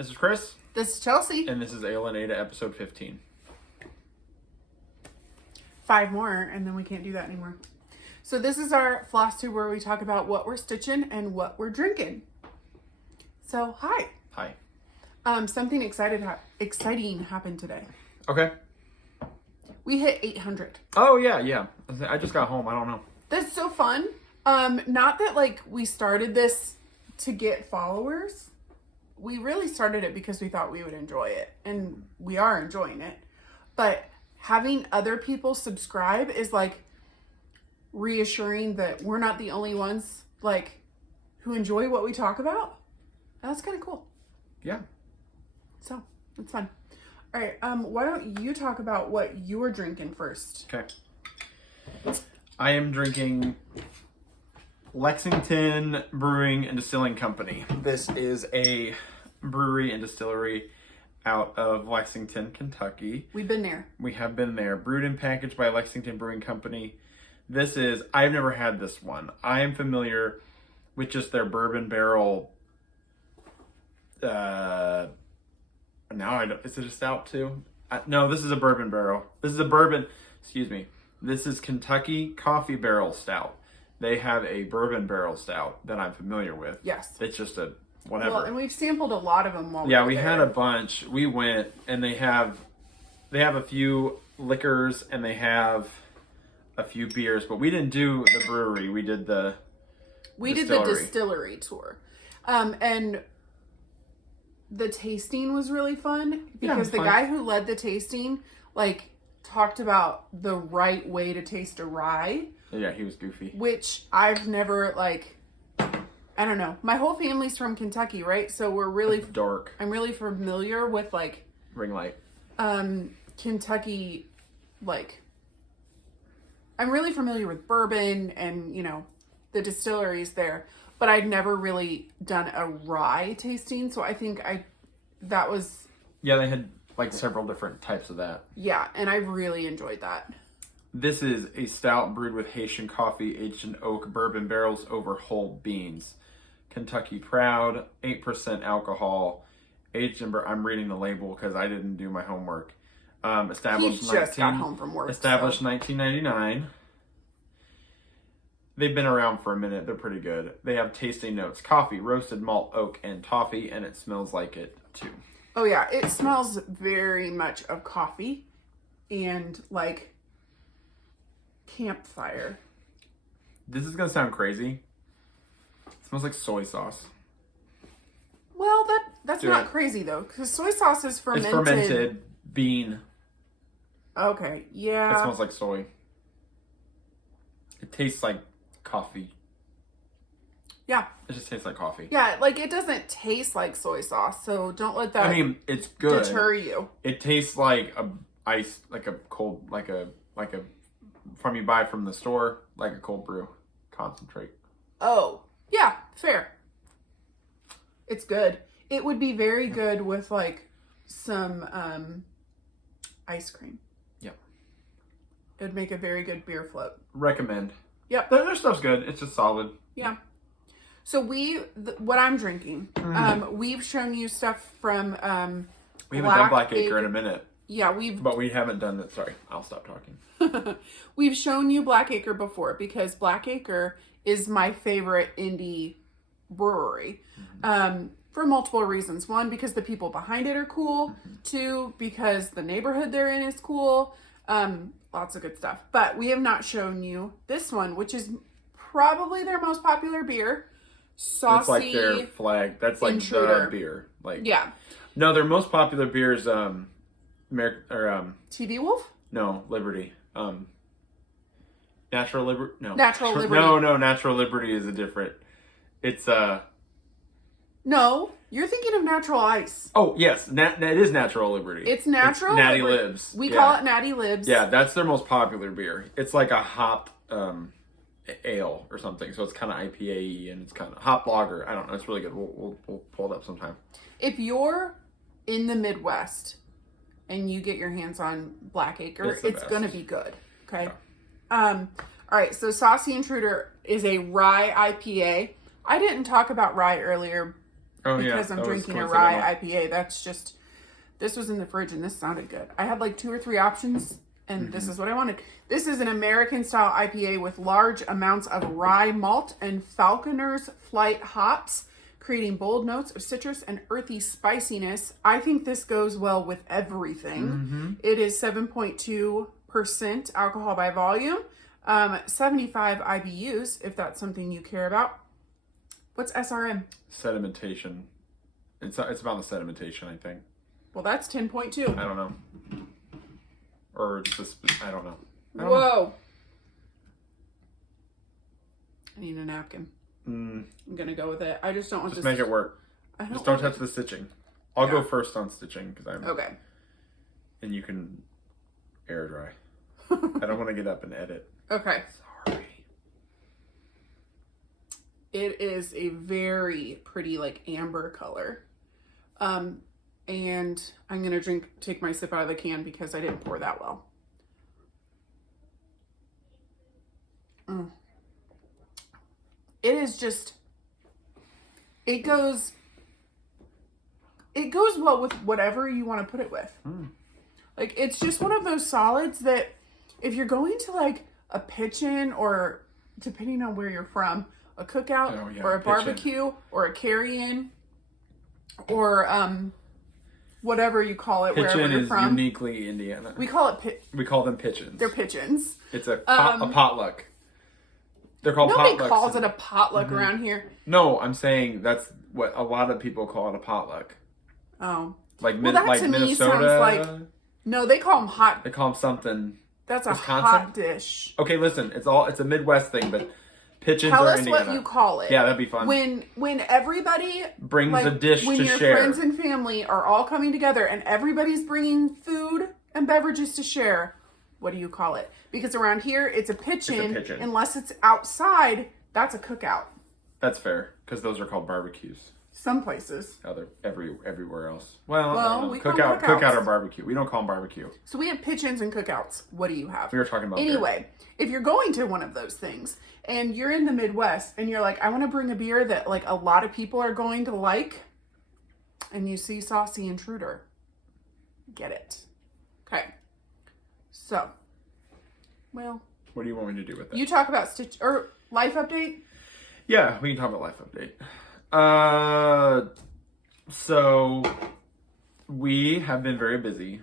This is Chris. This is Chelsea. And this is aleandaida episode 15. 5 more, and then we can't do that anymore. So this is our Flosstube where we talk about what we're stitching and what we're drinking. So, hi. Hi. Something exciting happened today. Okay. We hit 800. Oh, yeah. I just got home. I don't know. That's so fun. Not that, like, we started this to get followers. We really started it because we thought we would enjoy it, and we are enjoying it. But having other people subscribe is, like, reassuring that we're not the only ones, like, who enjoy what we talk about. That's kind of cool. Yeah. So, it's fun. All right, why don't you talk about what you're drinking first? Okay. I am drinking Lexington Brewing and Distilling Company. This is a brewery and distillery out of Lexington, Kentucky. We've been there. We have been there. Brewed and packaged by Lexington Brewing Company. I've never had this one. I am familiar with just their bourbon barrel. Now I don't, is it a stout too? No, this is a bourbon barrel. This is Kentucky Coffee Barrel Stout. They have a bourbon barrel stout that I'm familiar with. Yes. It's just a whatever. Well, and we've sampled a lot of them while yeah, we we were had there. a bunch. We went and they have a few liquors and they have a few beers, but we didn't do the brewery. We did the distillery tour. And the tasting was really fun because the guy who led the tasting, like, talked about the right way to taste a rye. Yeah, he was goofy. Which I've never, like, I don't know. My whole family's from Kentucky, right? So we're really It's dark. I'm really familiar with, like, Ring light. Kentucky, like, I'm really familiar with bourbon and, you know, the distilleries there, but I'd never really done a rye tasting. So I think that was. Yeah, they had like several different types of that. Yeah. And I really enjoyed that. This is a stout brewed with Haitian coffee aged in oak bourbon barrels over whole beans. Kentucky Proud, 8% alcohol, aged in I'm reading the label because I didn't do my homework. Established He just got home from work. Established 1999. They've been around for a minute. They're pretty good. They have tasting notes: coffee, roasted malt, oak, and toffee, and it smells like it too. Oh yeah, it smells very much of coffee and, like, campfire. This is gonna sound crazy. It smells like soy sauce. Well, that's not crazy though, because soy sauce is fermented. It's fermented bean. Okay, yeah. It smells like soy. It tastes like coffee. Yeah. It just tastes like coffee. Yeah, like, it doesn't taste like soy sauce, so don't let that. I mean, it's good. Deter you. It tastes like like a cold, from you buy from the store, like a cold brew concentrate. Oh, yeah, fair. It's good. It would be very good with, like, some ice cream. Yep. It would make a very good beer float. Recommend. Yep. Their stuff's good. It's just solid. Yeah. So what I'm drinking, we've shown you stuff from we haven't done Black Acre in a minute. Yeah, but we haven't done it. Sorry, I'll stop talking. We've shown you Black Acre before because Black Acre is my favorite indie brewery. For multiple reasons. One, because the people behind it are cool. 2, because the neighborhood they're in is cool. Lots of good stuff. But we have not shown you this one, which is probably their most popular beer. Saucy. That's like their flag. That's like Intruder. the beer. Like, yeah. No, their most popular beer is TV Wolf? No, Liberty. Natural Liberty. No. Natural Liberty. No. Natural Liberty is a different. It's No, you're thinking of Natural Ice. Oh yes, it is Natural Liberty. It's Natural. It's Natty Libs. We call it Natty Libs. Yeah, that's their most popular beer. It's like a hopped ale or something. So it's kind of IPA-y and it's kind of hop lager. I don't know. It's really good. We'll pull it up sometime. If you're in the Midwest and you get your hands on Black Acre, it's going to be good. Okay. Yeah. All right. So Saucy Intruder is a rye IPA. I didn't talk about rye earlier Oh, because I'm drinking a rye IPA. That's just, this was in the fridge and this sounded good. I had like 2 or 3 options and this is what I wanted. This is an American style IPA with large amounts of rye malt and Falconer's Flight hops, creating bold notes of citrus and earthy spiciness. I think this goes well with everything. It is 7.2% alcohol by volume, 75 IBUs, if that's something you care about. What's SRM? Sedimentation. It's about the sedimentation, I think. Well, that's 10.2. I don't know. Or just, I don't know. Whoa. I need a napkin. I'm gonna go with it. I just don't want just this. make it work. Just don't touch the stitching. I'll go first on stitching because I'm okay. And you can air dry. I don't want to get up and edit. Okay. Sorry. It is a very pretty like amber color. And I'm gonna take my sip out of the can because I didn't pour that well. It is just, it goes well with whatever you want to put it with. Like, it's just one of those solids that if you're going to like a pitch-in or, depending on where you're from, a cookout or a barbecue or a carry-in or whatever you call it, wherever you're from. Pitch-in is uniquely Indiana. We call it we call them pitch-ins. They're pitch-ins. It's a potluck. They're called potlucks. Nobody calls it a potluck around here. No, I'm saying that's what a lot of people call it, a potluck. Oh. Like, that like to Minnesota. me sounds like, no, they call them hot. They call them something. That's a Wisconsin? hot dish. Okay, listen, it's a Midwest thing, but pitch-ins Tell are us Indiana. what you call it. Yeah, that'd be fun. When everybody brings a dish to share. When your friends and family are all coming together and everybody's bringing food and beverages to share, what do you call it? Because around here, it's a pitch-in. Unless it's outside, that's a cookout. That's fair, because those are called barbecues. Some places. Everywhere else. Well, we cookout or barbecue. We don't call them barbecue. So we have pitch-ins and cookouts. What do you have? We were talking about anyway, if you're going to one of those things and you're in the Midwest and you're like, I want to bring a beer that like a lot of people are going to like, and you see Saucy Intruder, get it. Okay. So, well, what do you want me to do with that? You talk about life update? Yeah, we can talk about life update. So we have been very busy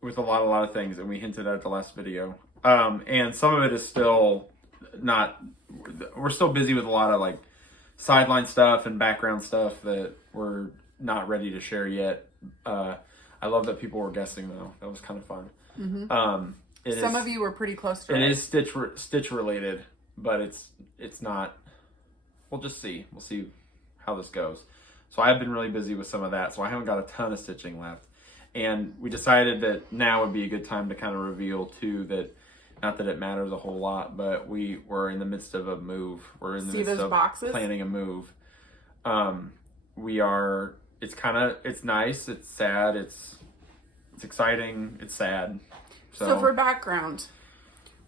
with a lot of things, and we hinted at the last video. And some of it is still not, we're still busy with a lot of like sideline stuff and background stuff that we're not ready to share yet. I love that people were guessing though. That was kind of fun. Some of you were pretty close to it. It is Stitch related, but it's not. We'll just see. We'll see how this goes. So I've been really busy with some of that, so I haven't got a ton of stitching left. And we decided that now would be a good time to kind of reveal too that, not that it matters a whole lot, but we were in the midst of a move. We're in the midst of planning a move. It's nice, it's sad, it's exciting, it's sad. So for background,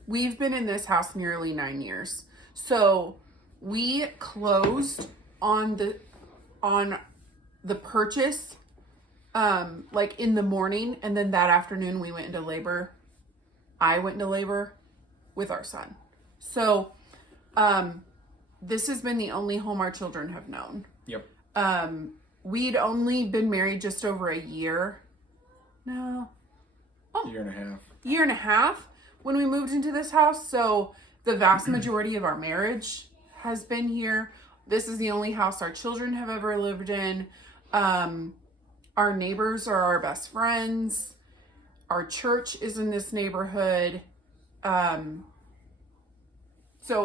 we've been in this house nearly 9 years. So we closed on the purchase like in the morning, and then that afternoon we went into labor. I went into labor with our son. So this has been the only home our children have known. Yep. We'd only been married just over a year. Year and a half when we moved into this house. So the vast majority of our marriage has been here. This is the only house our children have ever lived in. Our neighbors are our best friends. Our church is in this neighborhood. So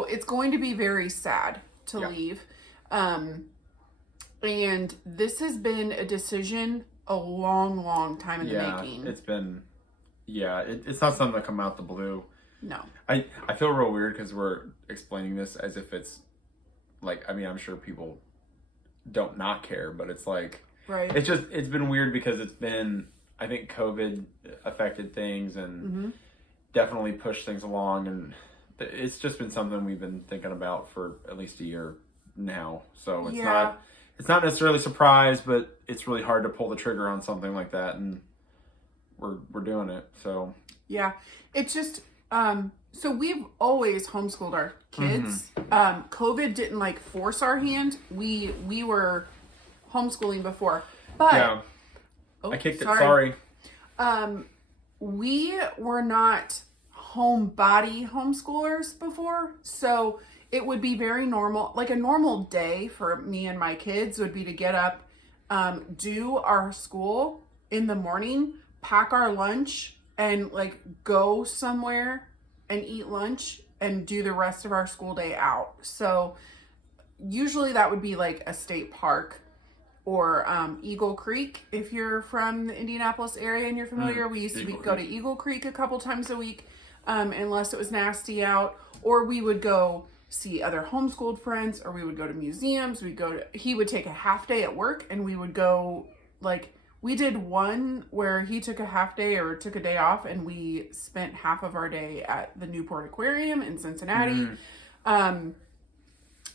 it's going to be very sad to leave. And this has been a decision a long time in the making. It's been, it's not something that come out the blue. No. I feel real weird because we're explaining this as if it's like, I mean, I'm sure people don't not care, but it's like, right. It's been weird because it's been, I think COVID affected things and definitely pushed things along, and it's just been something we've been thinking about for at least a year now. So it's not necessarily a surprise, but it's really hard to pull the trigger on something like that, and we're doing it. So yeah, it's just so we've always homeschooled our kids. COVID didn't like force our hand. We were homeschooling before, but yeah, I kicked it. Sorry. We were not homebody homeschoolers before, so it would be very normal. Like a normal day for me and my kids would be to get up, do our school in the morning, pack our lunch, and like go somewhere and eat lunch and do the rest of our school day out. So usually that would be like a state park or Eagle Creek. If you're from the Indianapolis area and you're familiar, we used to go to Eagle Creek a couple times a week, unless it was nasty out. Or we would go see other homeschooled friends, or we would go to museums. He would take a half day at work, and we would go, like, we did one where he took a half day or took a day off, and we spent half of our day at the Newport Aquarium in Cincinnati.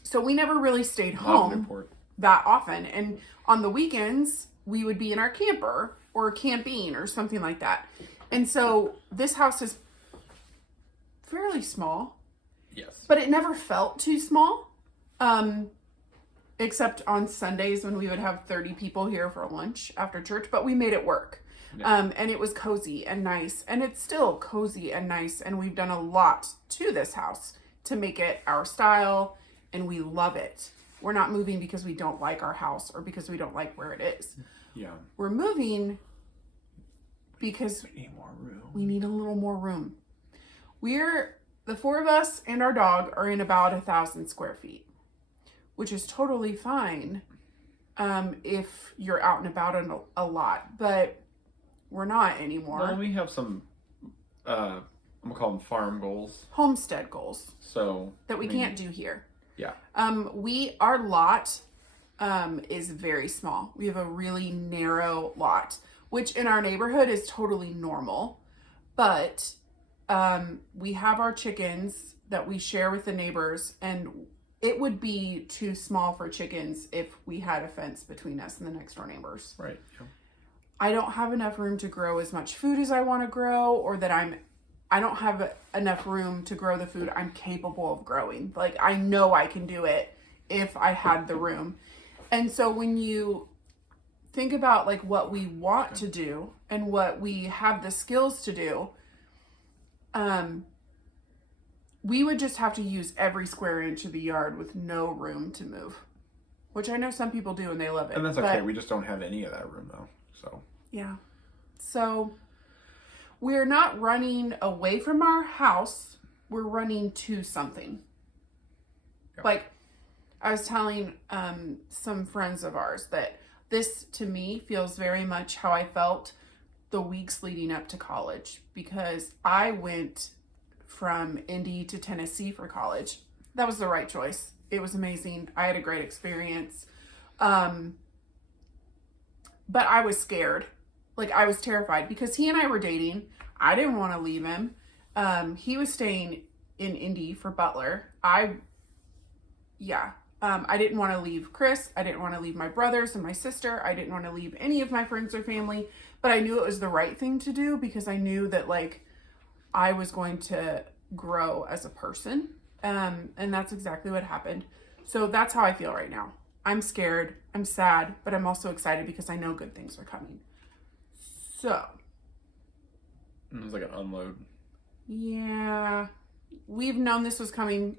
So we never really stayed home that often. And on the weekends, we would be in our camper or camping or something like that. And so this house is fairly small. Yes. But it never felt too small. Except on Sundays when we would have 30 people here for lunch after church, but we made it work. Yeah. And it was cozy and nice, and it's still cozy and nice, and we've done a lot to this house to make it our style, and we love it. We're not moving because we don't like our house or because we don't like where it is. Yeah. We're moving because we need more room. We need a little more room. The four of us and our dog are in about 1,000 square feet, which is totally fine if you're out and about a lot, but we're not anymore. Well, we have some, I'm gonna call them farm goals. Homestead goals. So that we can't do here. Yeah. Our lot is very small. We have a really narrow lot, which in our neighborhood is totally normal, but we have our chickens that we share with the neighbors, and it would be too small for chickens if we had a fence between us and the next door neighbors. Right. Yeah. I don't have enough room to grow as much food as I want to grow, or that I don't have enough room to grow the food I'm capable of growing. Like, I know I can do it if I had the room. And so when you think about like what we want to do and what we have the skills to do, we would just have to use every square inch of the yard with no room to move, which I know some people do and they love it. And that's okay. We just don't have any of that room though. So yeah. So we're not running away from our house. We're running to something. Yep. Like I was telling some friends of ours that this to me feels very much how I felt the weeks leading up to college, because I went from Indy to Tennessee for college. That was the right choice. It was amazing. I had a great experience. But I was scared. Like, I was terrified because he and I were dating. I didn't want to leave him. He was staying in Indy for Butler. I didn't want to leave Chris. I didn't want to leave my brothers and my sister. I didn't want to leave any of my friends or family, but I knew it was the right thing to do because I knew that like I was going to grow as a person. And that's exactly what happened. So that's how I feel right now. I'm scared, I'm sad, but I'm also excited because I know good things are coming. So. It was like an unload. Yeah. We've known this was coming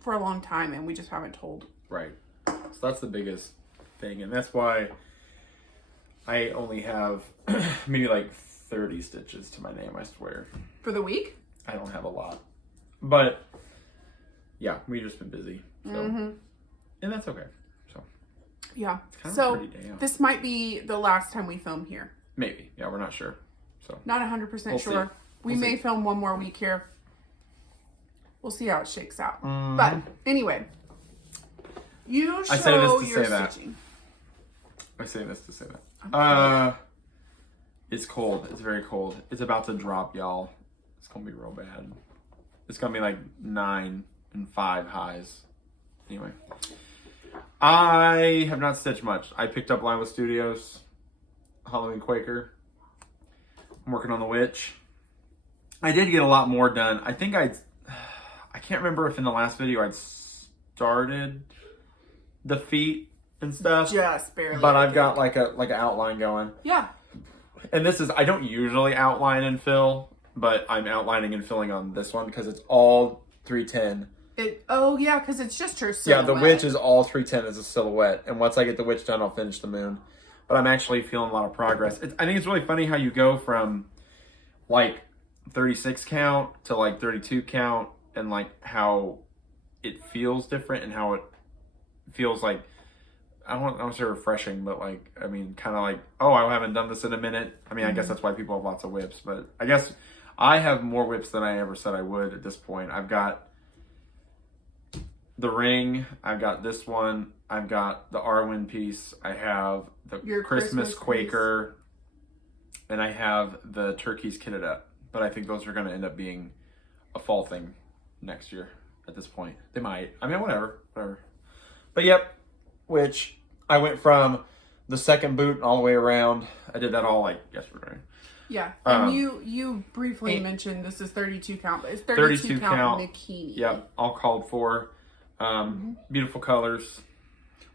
for a long time and we just haven't told. Right. So that's the biggest thing. And that's why I only have maybe like 30 stitches to my name, I swear. For the week? I don't have a lot. But yeah, we've just been busy. So and that's okay. So yeah. It's kind of so a pretty day out. This might be the last time we film here. Maybe. Yeah, we're not sure. So not 100% sure. We may film one more week here. We'll see how it shakes out. But anyway, you show your stitching. I say this to say that. It's cold. It's very cold. It's about to drop, y'all. It's gonna be real bad. It's gonna be like 9 and 5 highs. Anyway, I have not stitched much. I picked up Lima Studios, Halloween Quaker. I'm working on the Witch. I did get a lot more done. I can't remember if in the last video I'd started the feet and stuff. Just barely. But I've got like an outline going. Yeah. And this is, I don't usually outline and fill, but I'm outlining and filling on this one because it's all 310. Oh yeah, because it's just her silhouette. Yeah, the Witch is all 310 as a silhouette. And once I get the Witch done, I'll finish the Moon. But I'm actually feeling a lot of progress. I think it's really funny how you go from like 36 count to like 32 count and like how it feels different and how it feels like, I don't want to say refreshing, but like, I mean, kind of like, oh, I haven't done this in a minute. I mean, I guess that's why people have lots of whips, but I guess I have more whips than I ever said I would at this point. I've got the ring, I've got this one, I've got the Arwen piece, I have the Christmas Quaker, and I have the turkeys kitted up. But I think those are going to end up being a fall thing next year at this point. They might. I mean, whatever. But yep, Which I went from the second boot all the way around. I did that all like yesterday. Yeah, and you briefly mentioned this is 32 count, but it's 32 count bikini. Yep, all called for. Beautiful colors.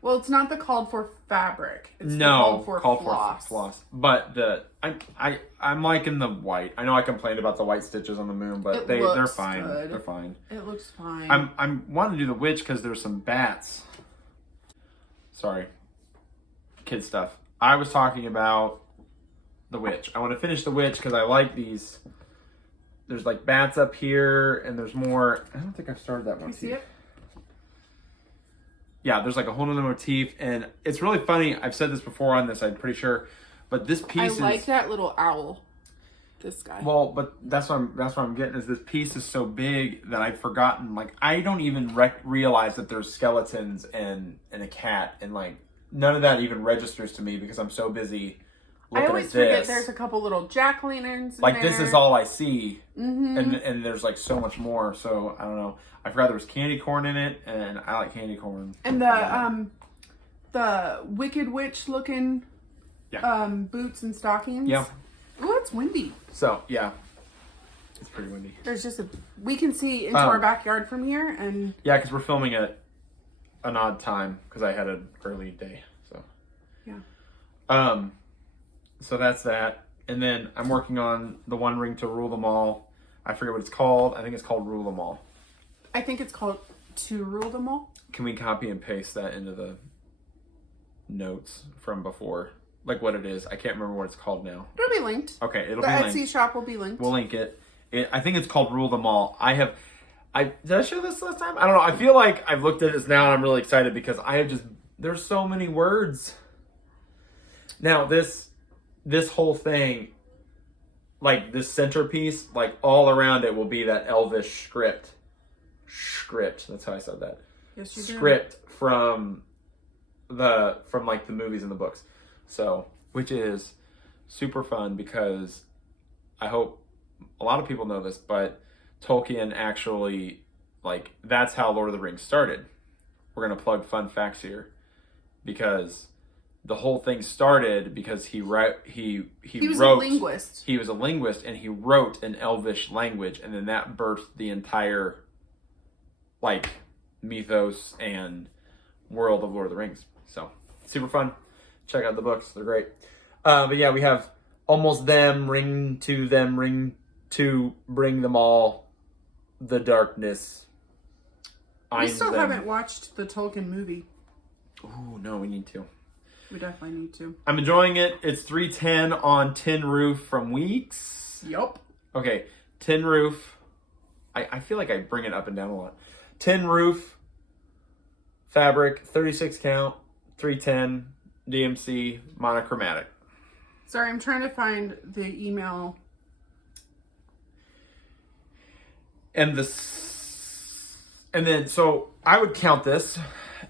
Well, it's not the called for fabric. It's no, the called for floss. But I'm liking the white. I know I complained about the white stitches on the Moon, but they're fine. Good. They're fine. It looks fine. I'm wanting to do the Witch because there's some bats. Sorry, kid stuff. I was talking about the Witch. I want to finish the Witch because I like these. There's like bats up here, and there's more. I don't think I've started that one. Can you see it? Yeah, there's like a whole other motif, and it's really funny. I've said this before on this, I'm pretty sure, but this piece I like that little owl. This guy. Well, but that's what I'm getting is this piece is so big that I've forgotten. Like I don't even realize that there's skeletons and a cat, and like none of that even registers to me because I'm so busy looking I always at this. forget there's a couple little jack-o'-lanterns. Like this is all I see, and there's like so much more. So I don't know. I forgot there was candy corn in it, and I like candy corn. And the Wicked Witch looking boots and stockings. Yeah. Oh, it's windy. So yeah, it's pretty windy. There's just we can see into our backyard from here, and yeah, because we're filming at an odd time because I had an early day. So yeah. So that's that, and then I'm working on the One Ring to Rule Them All. I forget what it's called. I think it's called Rule Them All. I think it's called To Rule Them All. Can we copy and paste that into the notes from before? Like what it is. I can't remember what it's called now. It'll be linked. Okay, it'll be linked. The Etsy shop will be linked. We'll link it. I think it's called Rule Them All. Did I show this last time? I don't know. I feel like I've looked at this now and I'm really excited because there's so many words. Now this whole thing, like this centerpiece, like all around it will be that Elvish script. That's how I said that. Yes, you script from like the movies and the books. So, which is super fun because I hope a lot of people know this, but Tolkien actually, like, that's how Lord of the Rings started. We're going to plug fun facts here because the whole thing started because he was a linguist. He was a linguist and he wrote an Elvish language, and then that birthed the entire like mythos and world of Lord of the Rings. So super fun. Check out the books; they're great. But yeah, we have almost them, ring to bring them all, the darkness. We still haven't watched the Tolkien movie. Oh no, we need to. We definitely need to. I'm enjoying it. It's 310 on Tin Roof from Weeks. Yup. Okay, Tin Roof. I feel like I bring it up and down a lot. Tin Roof fabric, 36 count, 310 DMC monochromatic. Sorry, I'm trying to find the email. And then so I would count this.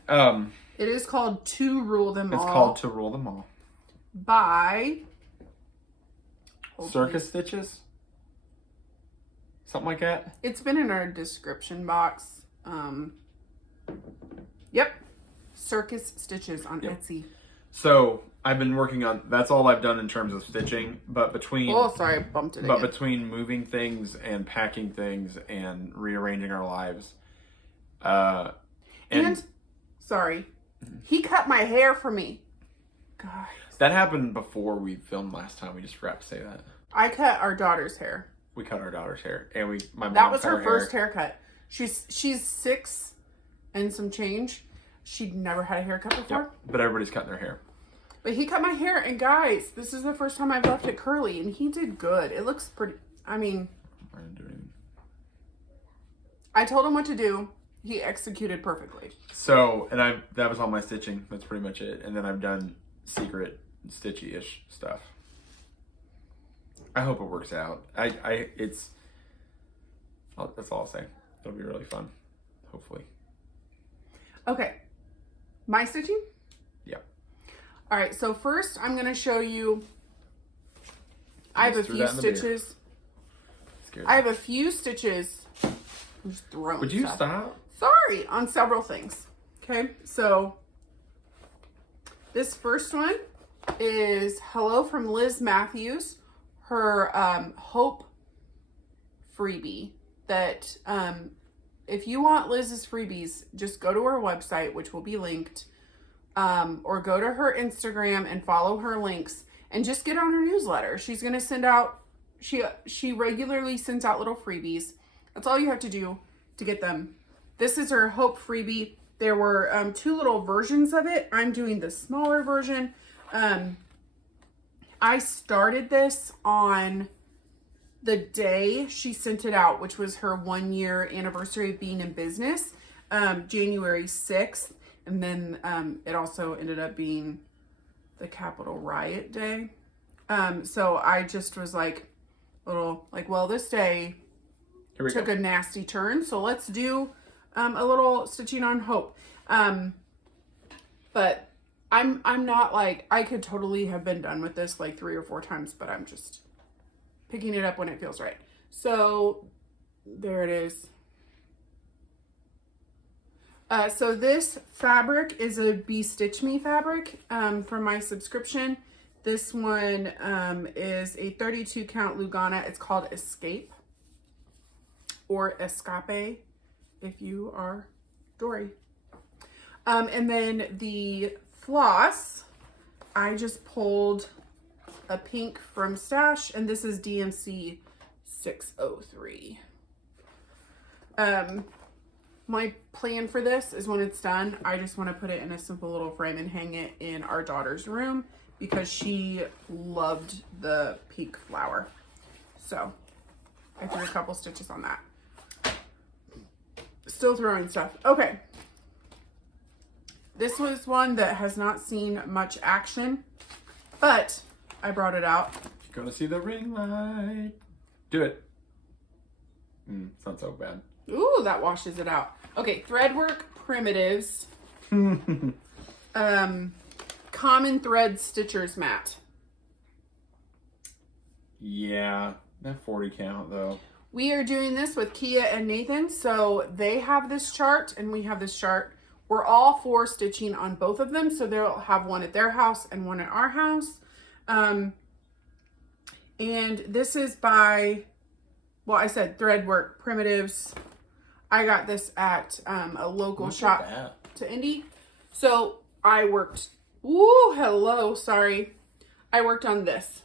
It is called To Rule Them All. It's called To Rule Them All. By Circus Stitches? Something like that? It's been in our description box. Yep. Circus Stitches on Yep. Etsy. So I've been working on, that's all I've done in terms of stitching, but between Oh, sorry, I bumped it again. between moving things and packing things and rearranging our lives, and sorry, he cut my hair for me. God, that happened before we filmed last time. We just forgot to say that. I cut our daughter's hair. We cut our daughter's hair, and my mom That was cut her first haircut. She's 6 and some change. She'd never had a haircut before. Yep. But everybody's cutting their hair. But he cut my hair, and guys, this is the first time I've left it curly, and he did good. It looks pretty. I mean, I didn't do anything. I told him what to do. He executed perfectly. So, and that was all my stitching. That's pretty much it. And then I've done secret stitchy-ish stuff. I hope it works out. That's all I'll say. It'll be really fun. Hopefully. Okay. My stitching? Yeah. All right, so first I'm going to show you, I have a few stitches. I have a few stitches. I'm just throwing Would you stuff. stop? Sorry, on several things. Okay, so this first one is Hello from Liz Matthews, her Hope freebie that if you want Liz's freebies, just go to her website, which will be linked, or go to her Instagram and follow her links and just get on her newsletter. She's going to send out, she regularly sends out little freebies. That's all you have to do to get them. This is her Hope freebie. There were 2 little versions of it. I'm doing the smaller version. I started this on the day she sent it out, which was her 1-year anniversary of being in business, January 6th. And then it also ended up being the Capitol riot day. So I just was like, well, this day took a nasty turn. So let's do a little stitching on Hope. But I'm not like, I could totally have been done with this like 3 or 4 times, but I'm just picking it up when it feels right. So there it is. So this fabric is a Be Stitch Me fabric from my subscription. This one is a 32 count Lugana. It's called Escape or Escape if you are Dory. And then the floss, I just pulled a pink from Stash, and this is DMC 603. My plan for this is when it's done, I just want to put it in a simple little frame and hang it in our daughter's room because she loved the pink flower. So I threw a couple stitches on that. Still throwing stuff. Okay. This was one that has not seen much action, but I brought it out. Gonna see the ring light. Do it. It's not so bad. Ooh, that washes it out. Okay, Threadwork Primitives. Common Thread Stitchers Mat. Yeah, that 40 count though. We are doing this with Kia and Nathan. So they have this chart and we have this chart. We're all for stitching on both of them. So they'll have one at their house and one at our house. And this is by, well, I said Threadwork Primitives. I got this at a local shop to Indy. So I worked, I worked on this.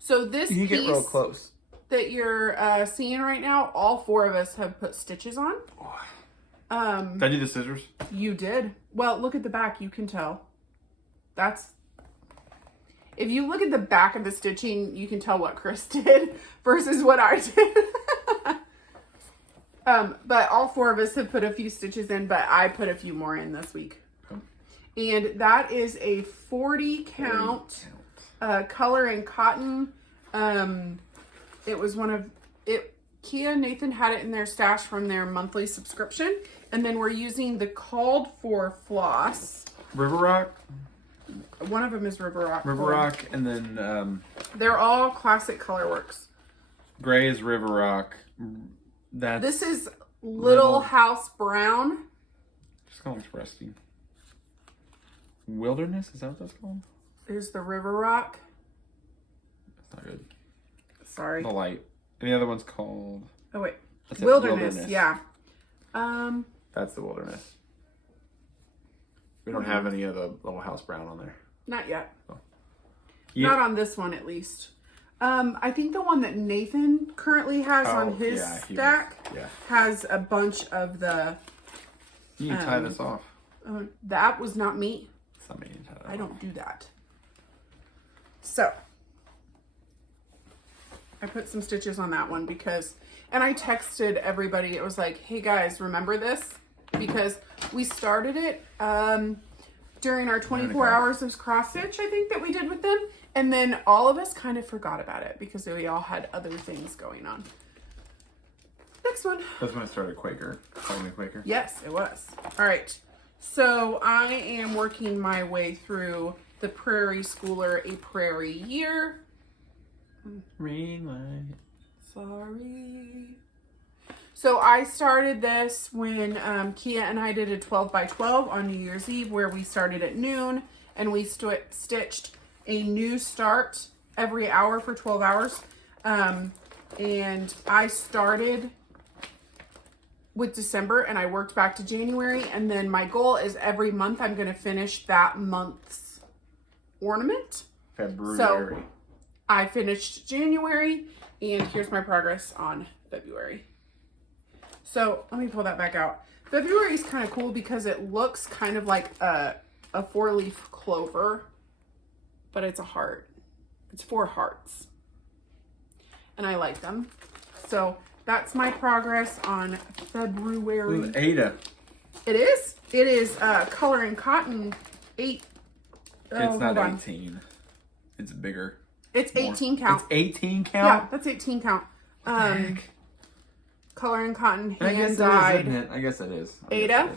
So this You piece get real close. that you're seeing right now, all 4 of us have put stitches on. Did I do the scissors? You did. Well, look at the back. You can tell. If you look at the back of the stitching, you can tell what Chris did versus what I did. But all 4 of us have put a few stitches in, but I put a few more in this week. Okay. And that is a 40 count color and cotton. It was Kia and Nathan had it in their stash from their monthly subscription. And then we're using the called for floss. River Rock? One of them is River Rock. River Rock, and then... they're all classic colorworks. Gray is River Rock. This is Little House Brown. Just kind of looks rusty. Wilderness? Is that what that's called? There's the River Rock. That's not good. Sorry. The light. And the other one's called... Oh, wait. That's it, Wilderness, yeah. That's the Wilderness. We don't have any of the little house brown on there. Not yet. Oh. Yeah. Not on this one, at least. I think the one that Nathan currently has on his stack has a bunch of the... You can tie this off. That was not me. It's not me. You tie that I don't do that. So, I put some stitches on that one because... And I texted everybody. It was like, hey guys, remember this? Because we started it during our 24 hours of cross stitch, I think, that we did with them. And then all of us kind of forgot about it because we all had other things going on. Next one. That's when I started Quaker. Calling me Quaker. Yes, it was. All right. So I am working my way through the Prairie Schooler, A Prairie Year. Rewind. Sorry. So I started this when Kia and I did a 12 by 12 on New Year's Eve, where we started at noon and we stitched a new start every hour for 12 hours. And I started with December and I worked back to January. And then my goal is every month I'm going to finish that month's ornament. February. So I finished January and here's my progress on February. So let me pull that back out. February is kind of cool because it looks kind of like a 4-leaf clover, but it's a heart. It's 4 hearts. And I like them. So that's my progress on February. Ooh, Ada. It is? It is Color and Cotton 8. It's not 18. It's bigger. It's 18 count. It's 18 count? Yeah, that's 18 count. Color and Cotton hand dyed. I guess it is. Ada.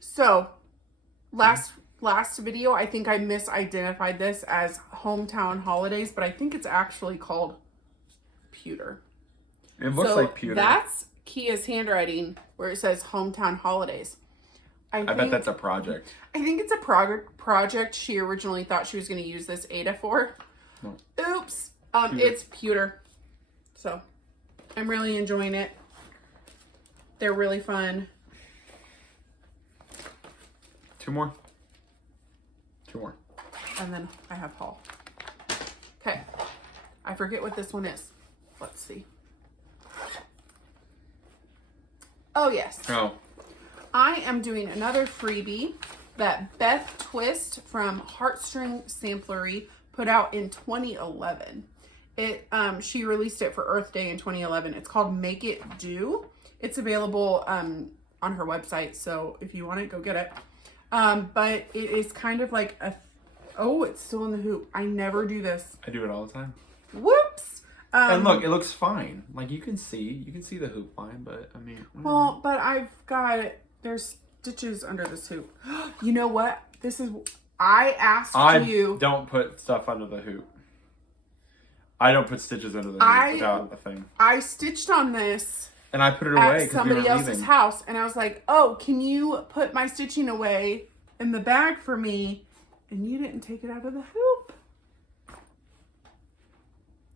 So last video, I think I misidentified this as Hometown Holidays, but I think it's actually called Pewter. It looks like pewter. That's Kia's handwriting where it says Hometown Holidays. I bet that's a project. I think it's a project she originally thought she was going to use this Ada for. No. Oops. It's pewter. So, I'm really enjoying it. They're really fun. 2 more. 2 more. And then I have haul. Okay. I forget what this one is. Let's see. Oh, yes. Oh. I am doing another freebie that Beth Twist from Heartstring Samplery put out in 2011. She released it for Earth Day in 2011. It's called Make It Do. It's available on her website, so if you want it, go get it. But it is kind of like oh, it's still in the hoop. I never do this. I do it all the time. Whoops. And look, it looks fine. Like you can see the hoop line, but I mean. Well, but I've got it. There's stitches under this hoop. You know what? I asked you. Don't put stuff under the hoop. I don't put stitches under the hoop without a thing. I stitched on this. And I put it away at somebody else's house, and I was like, "Oh, can you put my stitching away in the bag for me?" And you didn't take it out of the hoop.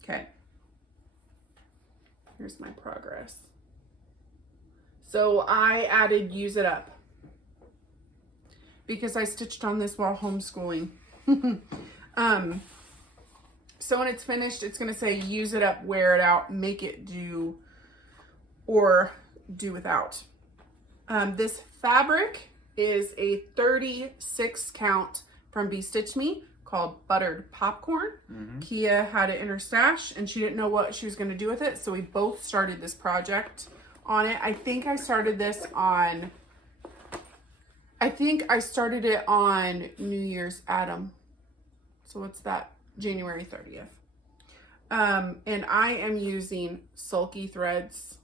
Okay. Here's my progress. So I added Use It Up because I stitched on this while homeschooling. So when it's finished, it's going to say use it up, wear it out, make it do, or do without. This fabric is a 36 count from Be Stitch Me called Buttered Popcorn. Mm-hmm. Kia had it in her stash and she didn't know what she was going to do with it. So we both started this project on it. I think I started it on New Year's Adam. So what's that? January 30th. And I am using Sulky threads.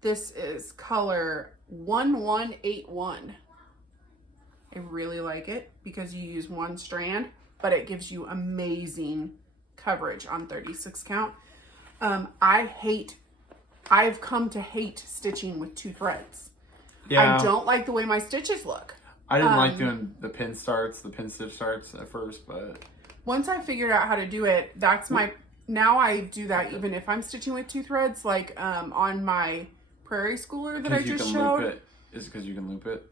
This is color 1181. I really like it because you use 1 strand, but it gives you amazing coverage on 36 count. I've come to hate stitching with 2 threads. Yeah. I don't like the way my stitches look. I didn't like doing the pin stitch starts at first, but once I figured out how to do it, that's my, now I do that even if I'm stitching with 2 threads, like on my Prairie Schooler that I just showed. Loop it. Is it because you can loop it?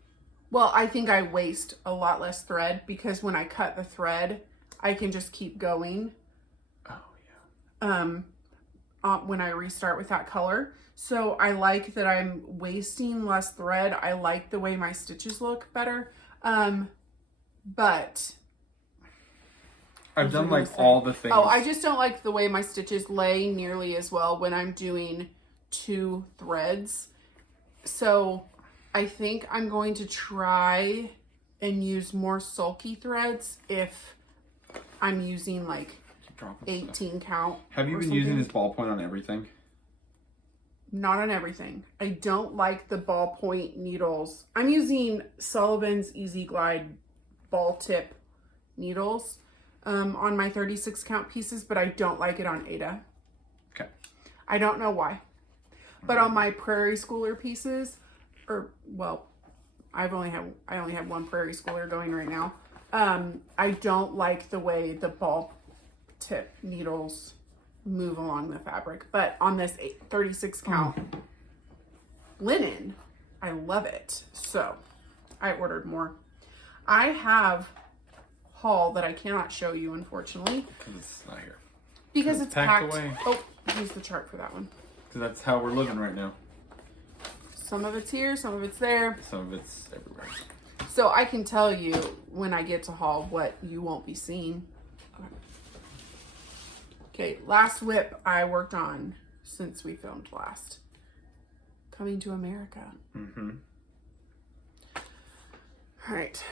Well, I think I waste a lot less thread because when I cut the thread, I can just keep going. Oh, yeah. When I restart with that color. So I like that I'm wasting less thread. I like the way my stitches look better. But I've done like all the things. Oh, I just don't like the way my stitches lay nearly as well when I'm doing 2 threads. So I think I'm going to try and use more sulky threads if I'm using like 18 count. Have you been using this ballpoint on everything? Not on everything. I don't like the ballpoint needles. I'm using Sullivan's Easy Glide ball tip needles on my 36 count pieces, but I don't like it on Ada. Okay. I don't know why. But on my Prairie Schooler pieces, or well, I only have 1 Prairie Schooler going right now. I don't like the way the ball tip needles move along the fabric, but on this 36 count linen, I love it. So I ordered more. I have haul that I cannot show you, unfortunately, because it's not here. Because it's packed away. Oh, here's the chart for that one. Because that's how we're living right now. Some of it's here, some of it's there. Some of it's everywhere. So I can tell you when I get to haul what you won't be seeing. Okay, last whip I worked on since we filmed last. Coming to America. Mm-hmm. All right.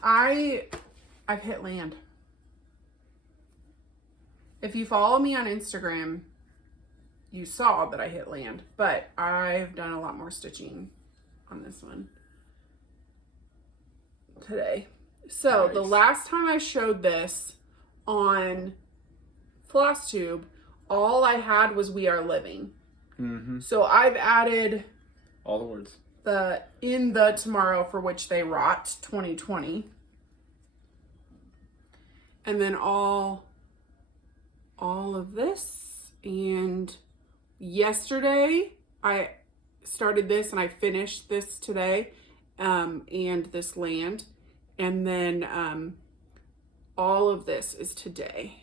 I've hit land. If you follow me on Instagram, you saw that I hit land, but I've done a lot more stitching on this one today. So nice. The last time I showed this on Flosstube, all I had was We Are Living. Mm-hmm. So I've added all the words. The In the Tomorrow for Which They Rot 2020. And then all of this. And yesterday I started this and I finished this today. And this land. And then all of this is today.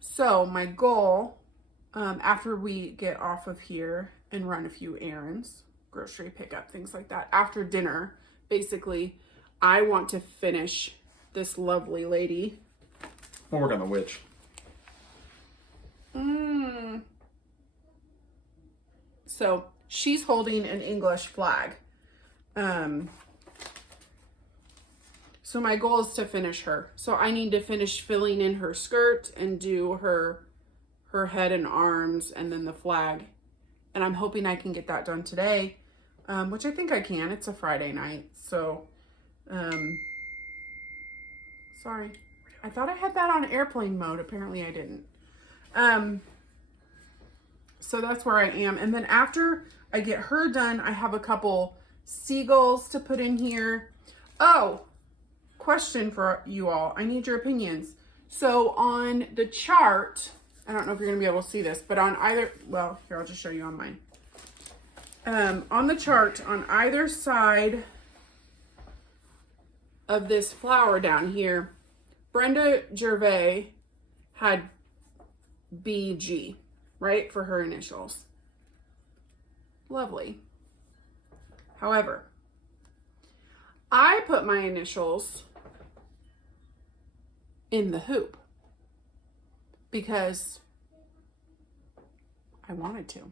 So my goal, after we get off of here and run a few errands, grocery pickup, things like that, after dinner, basically, I want to finish this lovely lady. We'll work on the witch. So she's holding an English flag. So my goal is to finish her. So I need to finish filling in her skirt and do her head and arms and then the flag. And I'm hoping I can get that done today, which I think I can. It's a Friday night. So, sorry. I thought I had that on airplane mode. Apparently I didn't. So that's where I am. And then after I get her done, I have a couple seagulls to put in here. Oh, question for you all. I need your opinions. So on the chart, I don't know if you're going to be able to see this, but on either, well, here, I'll just show you on mine. On the chart, on either side of this flower down here, Brenda Gervais had BG, right, for her initials. Lovely. However, I put my initials in the hoop because I wanted to.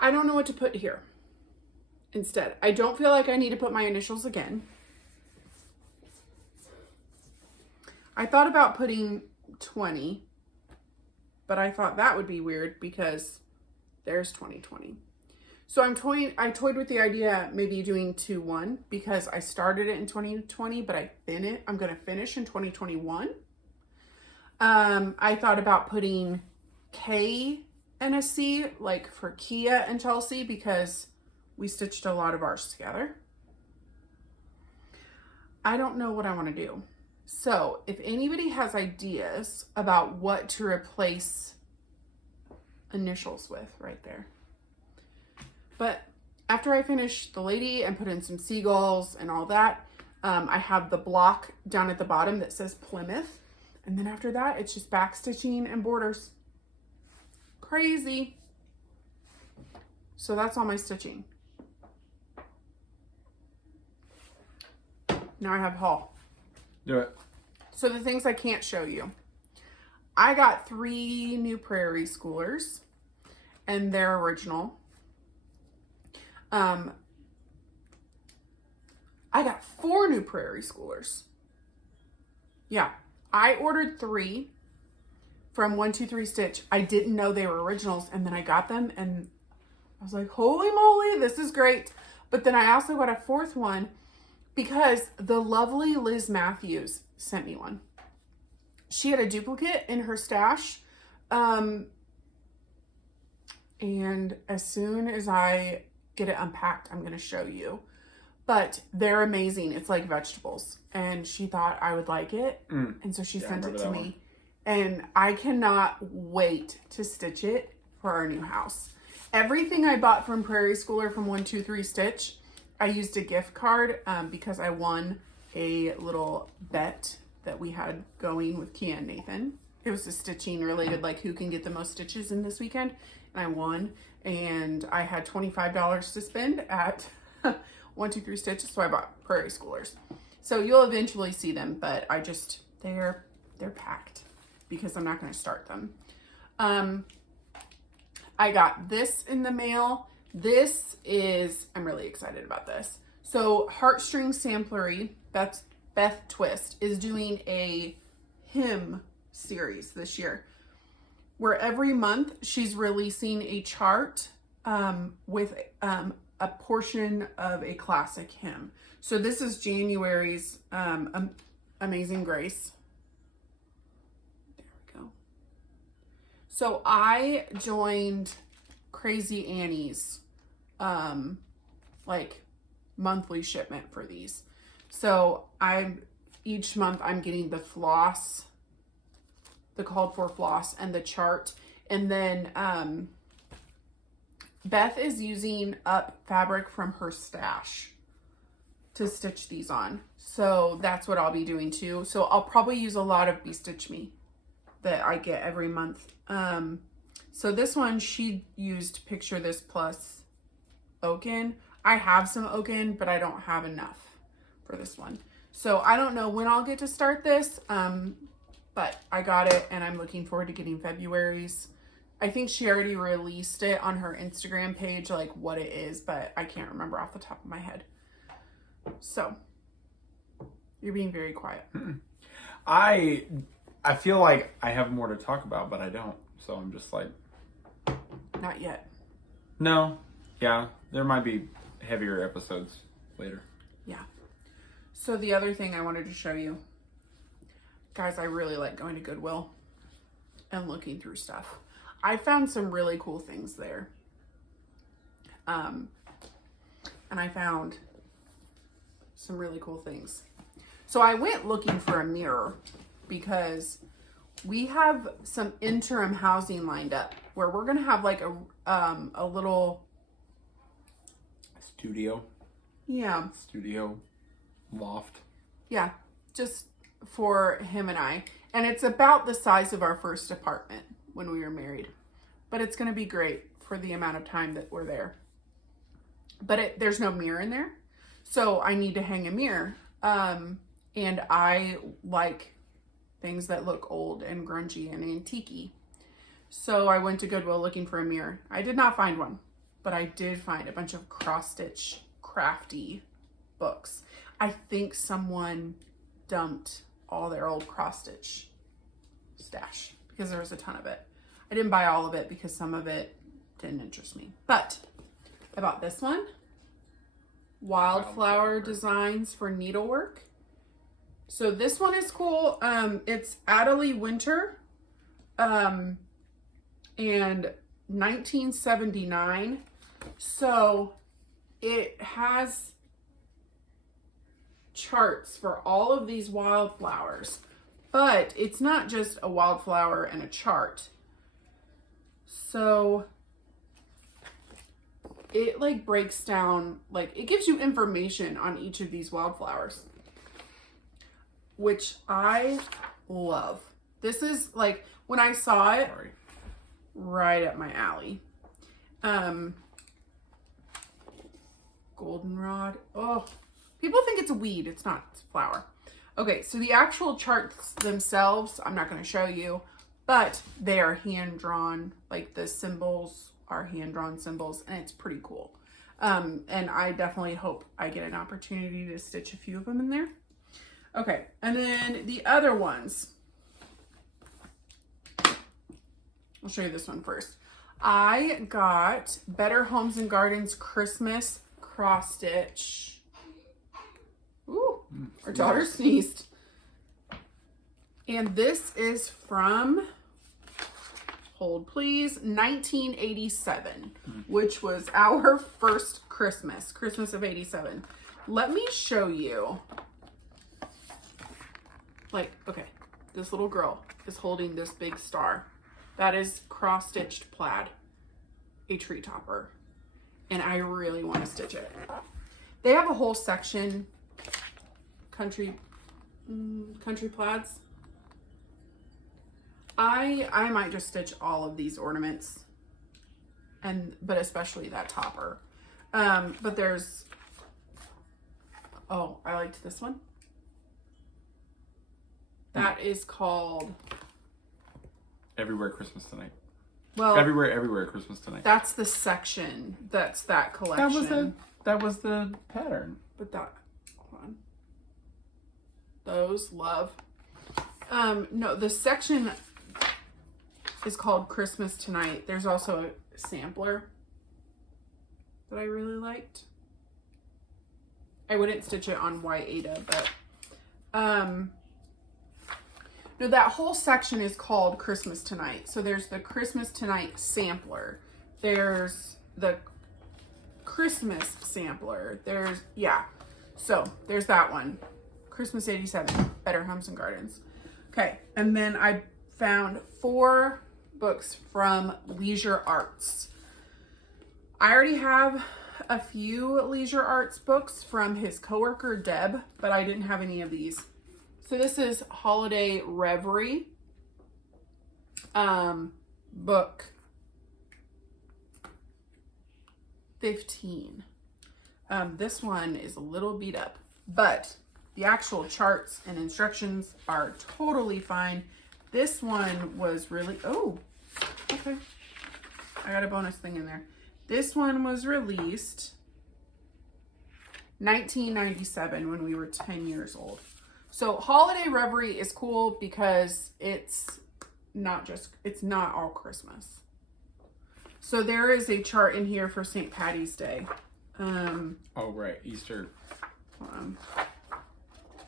I don't know what to put here instead. I don't feel like I need to put my initials again. I thought about putting 20, but I thought that would be weird because there's 2020. So I toyed with the idea maybe doing 2-1 because I started it in 2020, but I'm going to finish in 2021. I thought about putting K and a C, like for Kia and Chelsea, because we stitched a lot of ours together. I don't know what I want to do. So if anybody has ideas about what to replace initials with, right there. But after I finish the lady and put in some seagulls and all that, I have the block down at the bottom that says Plymouth. And then after that, it's just back stitching and borders. Crazy. So that's all my stitching. Now I have haul. Do it. So the things I can't show you. I got 3 new Prairie Schoolers, and they're original. I got 4 new Prairie Schoolers. Yeah, I ordered 3 from 123 Stitch. I didn't know they were originals, and then I got them, and I was like, holy moly, this is great. But then I also got a 4th one because the lovely Liz Matthews sent me one. She had a duplicate in her stash. And as soon as I get it unpacked, I'm going to show you. But they're amazing. It's like vegetables. And she thought I would like it. And so she sent it to me. And I cannot wait to stitch it for our new house. Everything I bought from Prairie Schooler from 123 Stitch, I used a gift card because I won a little bet that we had going with Kia and Nathan. It was a stitching related, like who can get the most stitches in this weekend. And I won. And I had $25 to spend at 123 Stitches, so I bought Prairie Schoolers. So you'll eventually see them, but I just, they're packed because I'm not going to start them. I got this in the mail. This is, I'm really excited about this. So Heartstring Samplery, Beth Twist, is doing a hymn series this year, where every month she's releasing a chart with a portion of a classic hymn. So this is January's Amazing Grace. There we go. So I joined Crazy Annie's like monthly shipment for these. So each month I'm getting the floss, the called for floss, and the chart. And then Beth is using up fabric from her stash to stitch these on. So that's what I'll be doing too. So I'll probably use a lot of Be Stitch Me that I get every month. So this one, she used Picture This plus Oaken. I have some Oaken, but I don't have enough for this one. So I don't know when I'll get to start this, but I got it and I'm looking forward to getting February's. I think she already released it on her Instagram page, like what it is, but I can't remember off the top of my head. So you're being very quiet. I feel like I have more to talk about, but I don't. So I'm just like, not yet. No. Yeah, there might be heavier episodes later. Yeah. So the other thing I wanted to show you, guys, I really like going to Goodwill and looking through stuff. I found some really cool things there. And I found some really cool things. So I went looking for a mirror because we have some interim housing lined up where we're going to have like a little studio. Yeah. Studio loft. Yeah. Just for him and I. And it's about the size of our first apartment when we were married. But it's going to be great for the amount of time that we're there. But there's no mirror in there. So I need to hang a mirror. And I like things that look old and grungy and antique-y. So I went to Goodwill looking for a mirror. I did not find one, but I did find a bunch of cross-stitch crafty books. I think someone dumped all their old cross-stitch stash because there was a ton of it. I didn't buy all of it because some of it didn't interest me. But I bought this one. Wildflower Designs for Needlework. So this one is cool. It's Adelie Winter. And 1979. So it has charts for all of these wildflowers, but it's not just a wildflower and a chart. So it like breaks down, like it gives you information on each of these wildflowers, which I love. This is like, when I saw it, right up my alley. Goldenrod. Oh, people think it's a weed. It's not. It's a flower. Okay, so the actual charts themselves, I'm not going to show you, but they are hand-drawn. Like, the symbols are hand-drawn symbols, and it's pretty cool. And I definitely hope I get an opportunity to stitch a few of them in there. Okay, and then the other ones. I'll show you this one first. I got Better Homes and Gardens Christmas cross stitch. Ooh, our daughter sneezed. And this is from, hold please, 1987, which was our first Christmas of 87. Let me show you. Like, okay, this little girl is holding this big star. That is cross-stitched plaid, a tree topper. And I really want to stitch it. They have a whole section, country plaids. I might just stitch all of these ornaments, but especially that topper. But there's, oh, I liked this one. That is called Everywhere Christmas Tonight. Well, everywhere Christmas Tonight. That's the section. That's that collection. That was the pattern. But that, hold on. Those love. No, the section is called Christmas Tonight. There's also a sampler that I really liked. I wouldn't stitch it on white Ada, but no, that whole section is called Christmas Tonight. So there's the Christmas Tonight sampler. There's the Christmas sampler. There's, yeah. So there's that one. Christmas 87, Better Homes and Gardens. Okay, and then I found 4 books from Leisure Arts. I already have a few Leisure Arts books from his coworker Deb, but I didn't have any of these. So this is Holiday Reverie, book 15. This one is a little beat up, but the actual charts and instructions are totally fine. This one was really, oh, okay. I got a bonus thing in there. This one was released 1997 when we were 10 years old. So Holiday Reverie is cool because it's not all Christmas. So there is a chart in here for St. Patty's Day. Oh, right. Easter. Hold on.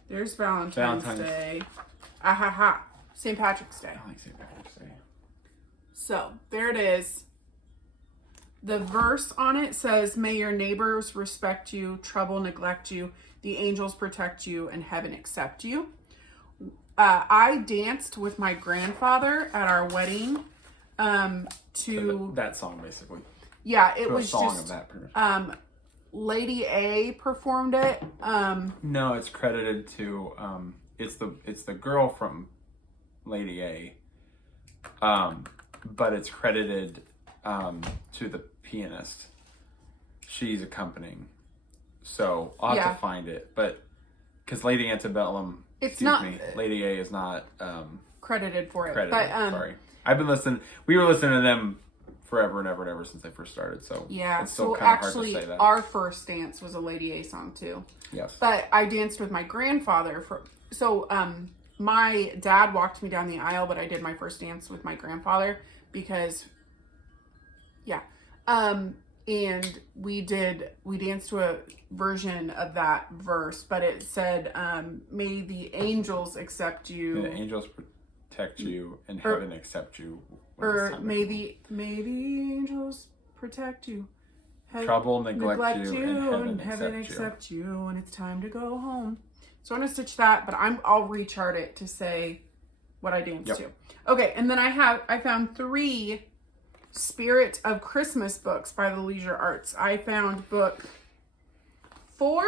There's Valentine's Day. Ahaha. St. Patrick's Day. I like St. Patrick's Day. So there it is. The verse on it says, "May your neighbors respect you, trouble neglect you, the angels protect you, and heaven accept you." I danced with my grandfather at our wedding to that song, basically. Yeah, it to was a song just of that Lady A performed it. No, it's credited to it's the girl from Lady A, but it's credited to the pianist. She's accompanying, so I'll have to find it. But because Lady Antebellum, Lady A is not credited for it. But sorry, I've been listening. We were listening to them forever and ever and ever since I first started. So yeah, it's still so kind of actually, hard to say that. our first dance was a Lady A song too. Yes, but I danced with my grandfather my dad walked me down the aisle, but I did my first dance with my grandfather because, yeah. And we danced to a version of that verse, but it said, "May the angels accept you." May the angels protect you and heaven accept you. Or may the angels protect you. Trouble, neglect you, and heaven accept you when it's time to go home. So I'm going to stitch that, but I'll rechart it to say what I danced to. Okay, and then I found 3 Spirit of Christmas books by the Leisure Arts. I found book 4,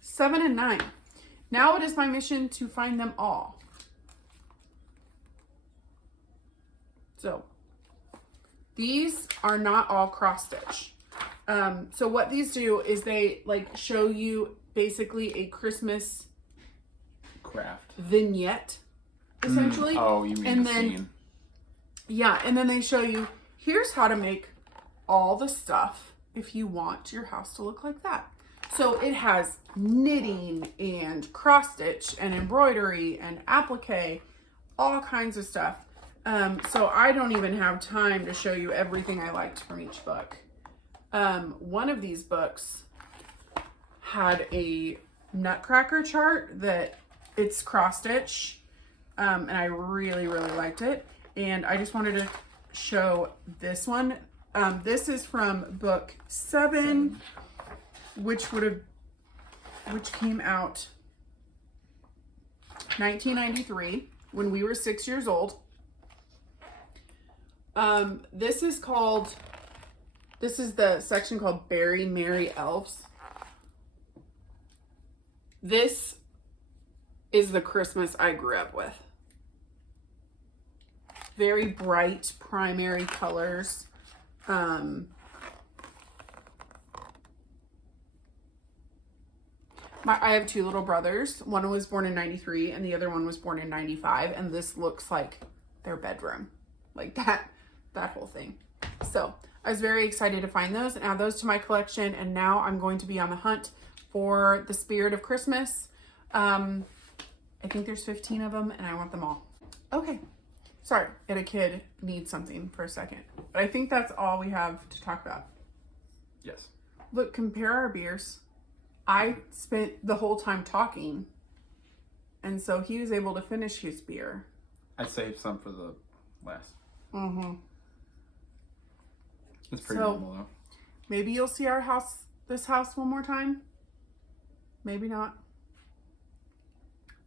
7, and 9. Now it is my mission to find them all. So these are not all cross stitch. So what these do is they like show you basically a Christmas craft vignette, essentially. Oh, you mean and the then, scene. Yeah, and then they show you, here's how to make all the stuff if you want your house to look like that. So it has knitting and cross stitch and embroidery and applique, all kinds of stuff. So I don't even have time to show you everything I liked from each book. One of these books had a nutcracker chart that it's cross stitch. And I really, really liked it. And I just wanted to show this one. This is from book 7, which came out 1993 when we were 6 years old. This is the section called Berry Merry Elves. This is the Christmas I grew up with. Very bright primary colors. I have 2 little brothers. One was born in 93 and the other one was born in 95. And this looks like their bedroom. Like that whole thing. So I was very excited to find those and add those to my collection. And now I'm going to be on the hunt for the Spirit of Christmas. I think there's 15 of them and I want them all. Okay. Sorry, a kid needs something for a second. But I think that's all we have to talk about. Yes. Look, compare our beers. I spent the whole time talking. And so he was able to finish his beer. I saved some for the last. Mm-hmm. It's pretty normal though. Maybe you'll see this house one more time. Maybe not.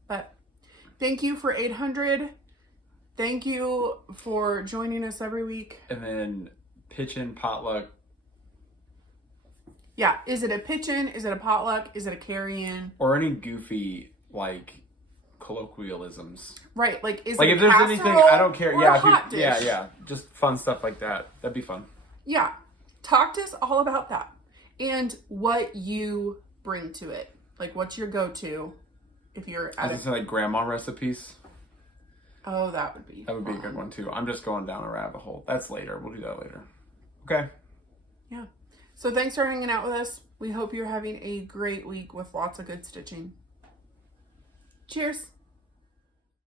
But thank you for 800. Thank you for joining us every week. And then pitch-in, potluck. Yeah, is it a pitch-in? Is it a potluck? Is it a carry-in? Or any goofy, like, colloquialisms. Right, like, is like it if there's anything, I don't care. Or Yeah, a hot dish? yeah. Just fun stuff like that. That'd be fun. Yeah. Talk to us all about that. And what you bring to it. Like, what's your go-to if you're I think like grandma recipes. Oh, that would be a good one too. I'm just going down a rabbit hole. That's later. We'll do that later. Okay. Yeah. So thanks for hanging out with us. We hope you're having a great week with lots of good stitching. Cheers.